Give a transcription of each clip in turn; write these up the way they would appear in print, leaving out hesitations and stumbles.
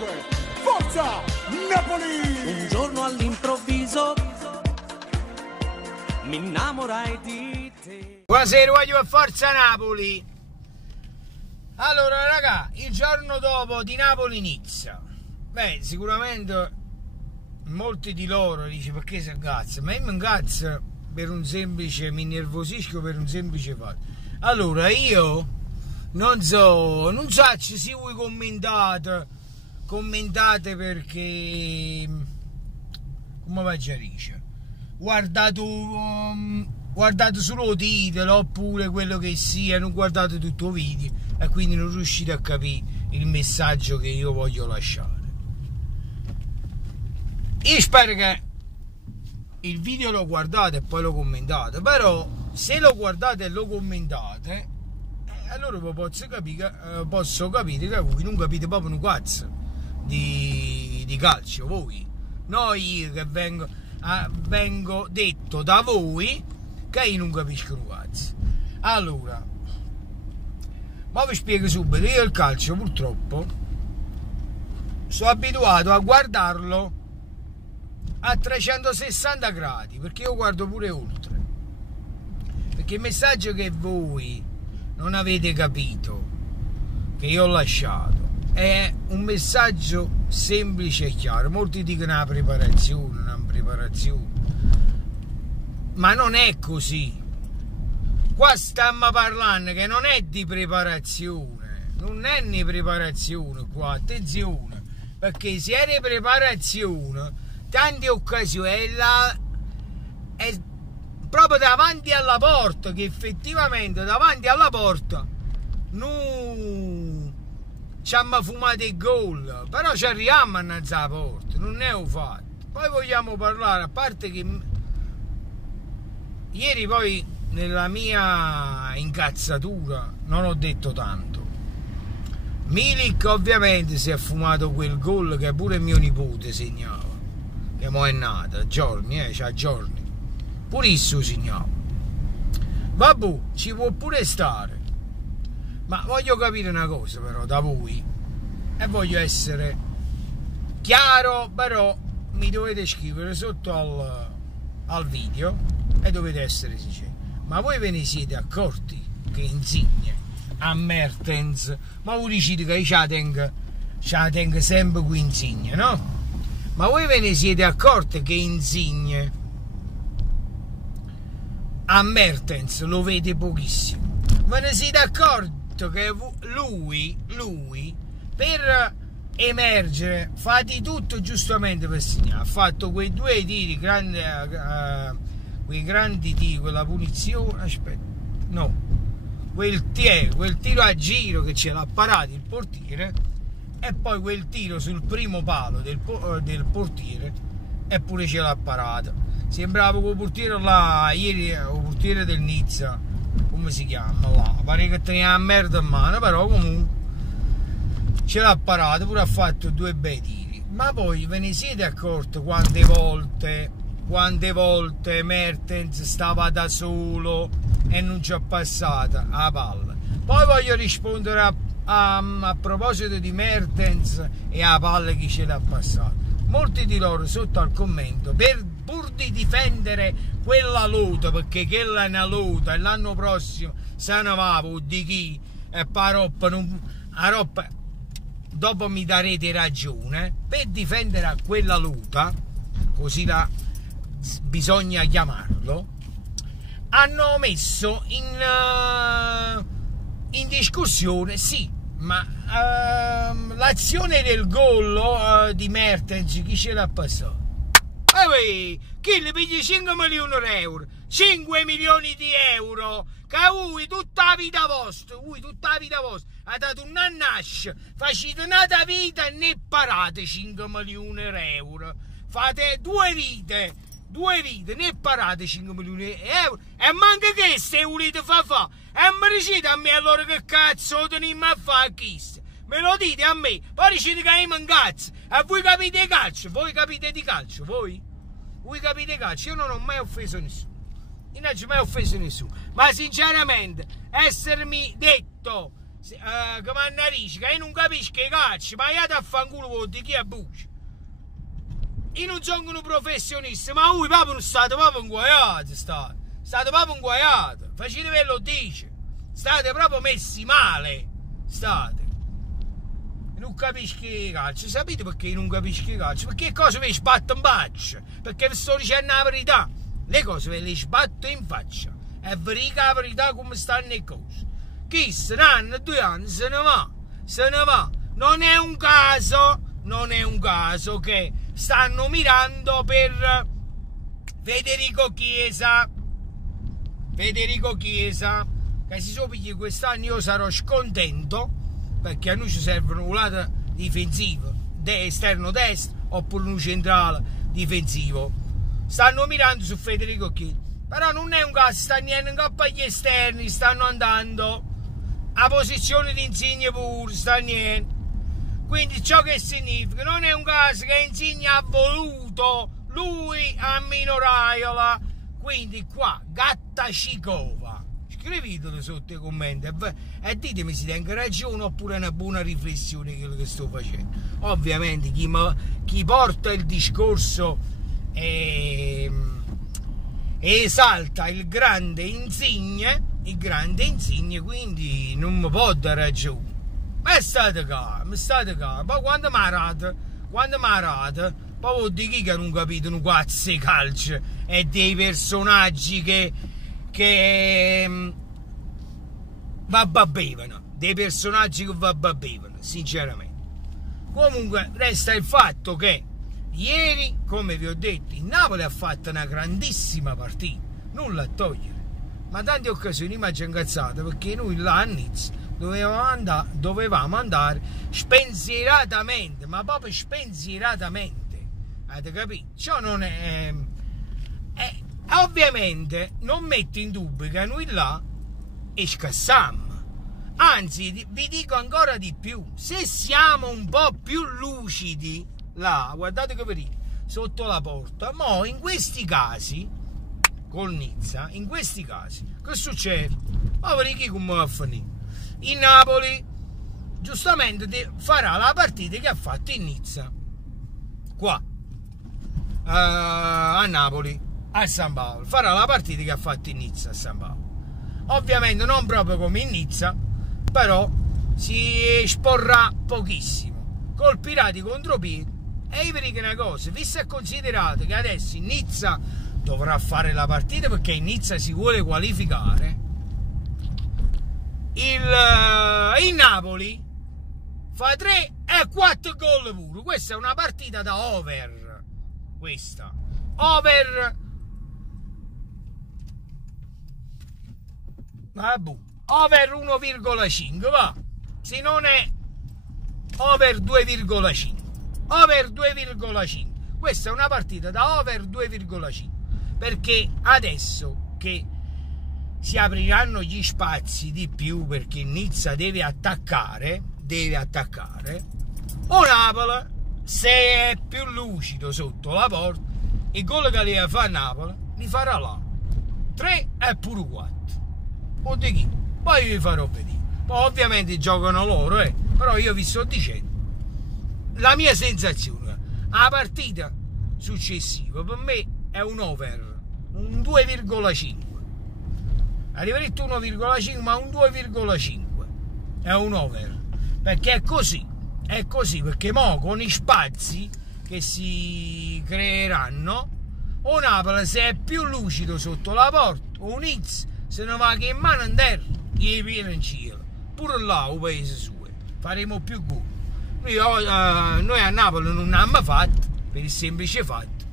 5. Forza Napoli! Un giorno all'improvviso mi innamorai di te. Buonasera, voglio a Forza Napoli. Allora raga, il giorno dopo di Napoli-Nizza, sicuramente molti di loro dicono perché si incazza, ma io mi incazzo per un semplice, mi innervosisco per un semplice fatto. Allora io non so se voi commentate perché, come faccio a dire, guardate solo il titolo oppure quello che sia, non guardate tutto il video e quindi non riuscite a capire il messaggio che io voglio lasciare. Io spero che il video lo guardate e poi lo commentate, però se lo guardate e lo commentate, allora posso capire che voi non capite proprio un cazzo di calcio, voi. No, io che vengo detto da voi che io non capisco un cazzo. Allora, ma vi spiego subito, io il calcio purtroppo sono abituato a guardarlo a 360 gradi, perché io guardo pure oltre, perché il messaggio che voi non avete capito, che io ho lasciato, è un messaggio semplice e chiaro. Molti dicono una preparazione, ma non è così. Qua stiamo parlando che non è di preparazione, non è né preparazione qua, attenzione, perché se è di preparazione, tante occasioni è proprio davanti alla porta, che effettivamente davanti alla porta non ci abbiamo fumato il gol, però ci arriviamo innanzi alla porta, non è un fatto. Poi vogliamo parlare, a parte che ieri poi nella mia incazzatura non ho detto tanto. Milik ovviamente si è fumato quel gol che pure mio nipote segnava, che mo' è nata, giorni, c'ha giorni, purissimo segnava. Vabbè, ci può pure stare, ma voglio capire una cosa però da voi, e voglio essere chiaro, però mi dovete scrivere sotto al video e dovete essere sinceri. Ma voi ve ne siete accorti che Insigne a Mertens, ma voi dicete che io ce la tengo sempre qui Insigne, no? Ma voi ve ne siete accorti che Insigne a Mertens lo vede pochissimo? Ve ne siete accorti che lui per emergere fa di tutto giustamente per segnare? Ha fatto quei due tiri quei grandi tiri, quella punizione, quel tiro a giro che ce l'ha parato il portiere, e poi quel tiro sul primo palo del portiere eppure ce l'ha parato. Sembrava quel portiere là ieri, il portiere del Nizza, come si chiama là, pare che teneva la merda in mano, però comunque ce l'ha parato, pure ha fatto due bei tiri. Ma poi ve ne siete accorti quante volte Mertens stava da solo e non ci ha passata la palla? Poi voglio rispondere a proposito di Mertens e a palla che ce l'ha passata. Molti di loro sotto al commento, pur di difendere quella lotta, perché quella è una lotta e l'anno prossimo se ne va di chi e paroppa, dopo mi darete ragione, per difendere quella lotta, così bisogna chiamarlo, hanno messo in discussione, sì, ma l'azione del gol di Mertens, chi ce l'ha passato? Chi le piglia 5 milioni di euro? 5 milioni di euro che voi tutta la vita vostra, ha dato un annascio, facete un'altra vita e ne parate 5 milioni di euro, fate due vite, ne parate 5 milioni di euro, e manca che se volete fa, e mi dicete a me allora che cazzo teniamo a fare questo? Me lo dite a me, poi dicete che io mi incazzo, e voi capite calcio, voi capite di calcio, voi capite calcio, io non ho mai offeso nessuno, ma sinceramente essermi detto che mannarici, che io non capisco che cacci, ma io a fanculo di chi è buccia. Io non sono un professionista, ma voi proprio non state proprio inguaiati, state proprio inguaiati, facete ve lo dice, state proprio messi male, state. Non capisco che calcio, sapete perché io non capisco che calcio? Perché cose ve le sbatto in faccia, perché vi sto dicendo la verità, le cose ve le sbatto in faccia, e vi dico la verità come stanno le cose. Chi se ne hanno 2 anni se ne va, non è un caso che stanno mirando per Federico Chiesa, che si sopigli quest'anno io sarò scontento, perché a noi ci servono un lato difensivo, esterno destro, oppure un centrale difensivo. Stanno mirando su Federico Chiesa, però non è un caso, stanno andando in coppa agli esterni, stanno andando a posizione di Insigne pure, quindi ciò che significa, non è un caso che Insigne ha voluto lui a Mino Raiola, quindi qua Gatta Cicova, scrivetelo sotto i commenti e ditemi se tengo ragione oppure è una buona riflessione quello che sto facendo. Ovviamente chi porta il discorso esalta il grande Insigne, quindi non mi può dare ragione. Ma state calmi, poi quando mi arate, poi vuol dire che non capite un quazzo di calcio e dei personaggi che vabbavevano, sinceramente. Comunque resta il fatto che ieri, come vi ho detto, il Napoli ha fatto una grandissima partita, nulla a togliere, ma tante occasioni mi ha incazzato, perché noi là a Nizza dovevamo andare spensieratamente, ma proprio spensieratamente, avete capito? Ciò non è ovviamente non metto in dubbio che noi là scassammo, anzi vi dico ancora di più, se siamo un po' più lucidi là, guardate che pericolo, sotto la porta, mo in questi casi col Nizza, che succede? Ma vedi come va a finire? Il Napoli giustamente farà la partita che ha fatto in Nizza qua a Napoli, a San Paolo, farà la partita che ha fatto in Nizza a San Paolo, ovviamente non proprio come in Nizza, però si esporrà pochissimo, colpirà di contropiede. E io vi dico una cosa, visto e considerato che adesso in Nizza dovrà fare la partita, perché in Nizza si vuole qualificare, il Napoli fa 3 e 4 gol pure. Questa è una partita da over, questa over 1,5 va, se non è over 2,5. Questa è una partita da over 2,5, perché adesso che si apriranno gli spazi di più, perché Nizza deve attaccare, o Napoli, se è più lucido sotto la porta, i gol che li fa Napoli li farà là 3 e pure 4, o di chi? Poi vi farò vedere. Poi ovviamente giocano loro, però io vi sto dicendo la mia sensazione. La partita successiva per me è un over, un 2,5. Arriverete 1,5, ma un 2,5 è un over, perché è così, perché mo con i spazi che si creeranno, o Napoli se è più lucido sotto la porta, o Nizza se ne va che in mano in terra gli viene in cielo, pure là il paese suo faremo più gol. Noi a Napoli non abbiamo fatto per il semplice fatto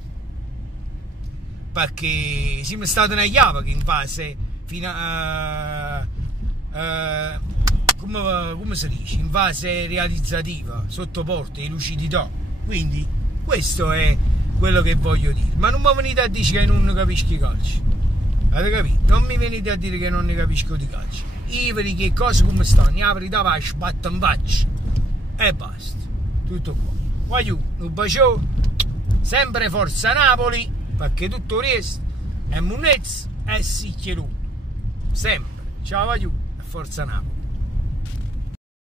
perché siamo stati una chiave che in fase come si dice, in fase realizzativa, sotto porta di lucidità. Quindi questo è quello che voglio dire, ma non mi venite a dire che non capisco i calci, avete capito? Non mi venite a dire che non ne capisco di calcio, io vedi che cose come stanno, la verità va a sbattere in faccia e basta, tutto qua. Voglio un bacio, sempre forza Napoli, perché tutto il resto è Munez e Sicchielù, sempre. Ciao voglio, forza Napoli.